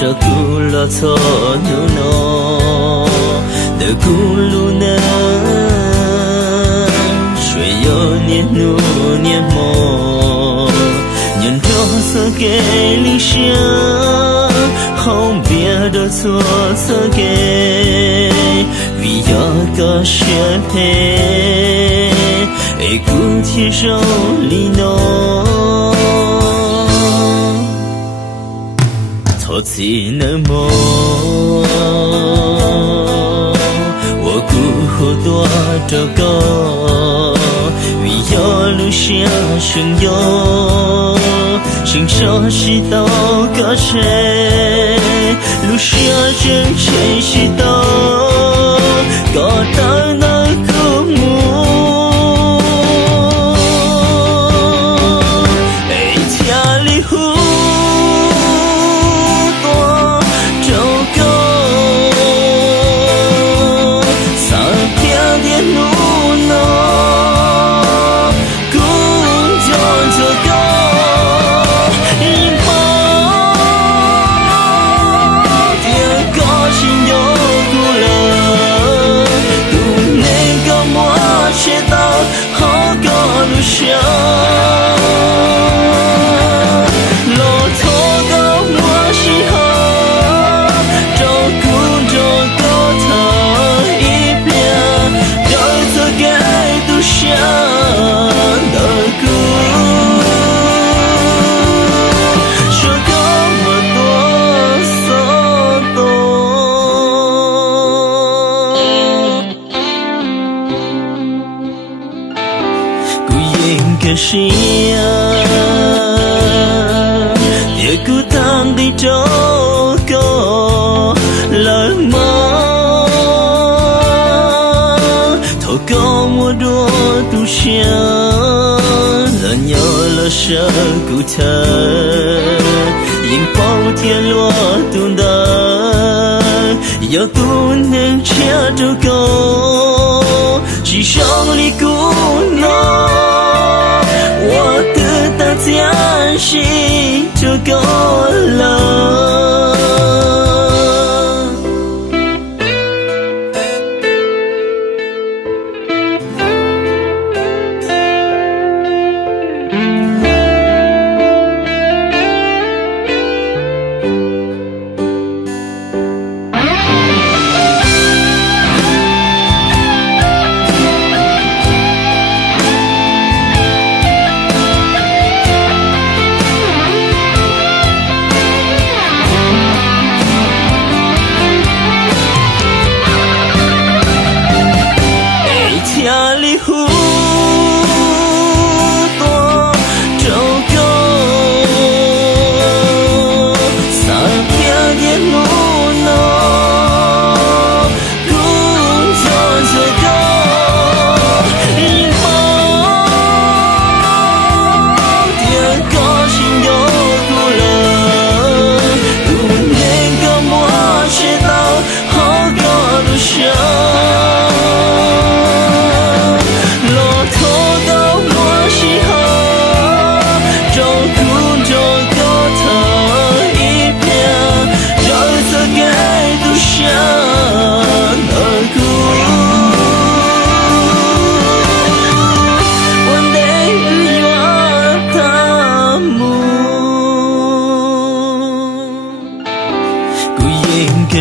sợ cu lo cho nu no de cu lu na suy yo niên nu niên mò nhận cho sơ kê linh xia không biết đâu cho sơ kê vì do có xia thế ai cũng chỉ sau li no错起那么我孤后多着个为要路下生有心上是到个谁路下真真是到个到那个目哎家里户是呀，也孤单地走过了吗？透过我多独享，了有了舍孤特，因抱天落dun的，有不能接着够，只想离孤诺。我的大家心就够了。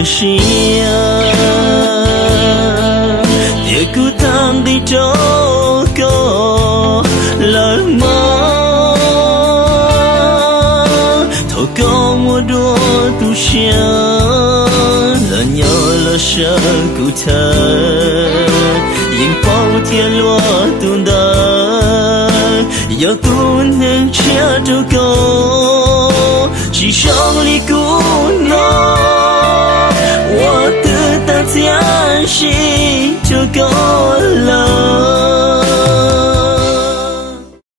是呀，也孤单地走过了吗？透过我多独享，了有了舍孤特，因抱天落dun的，有不能接着够，只想离孤诺。我的大家心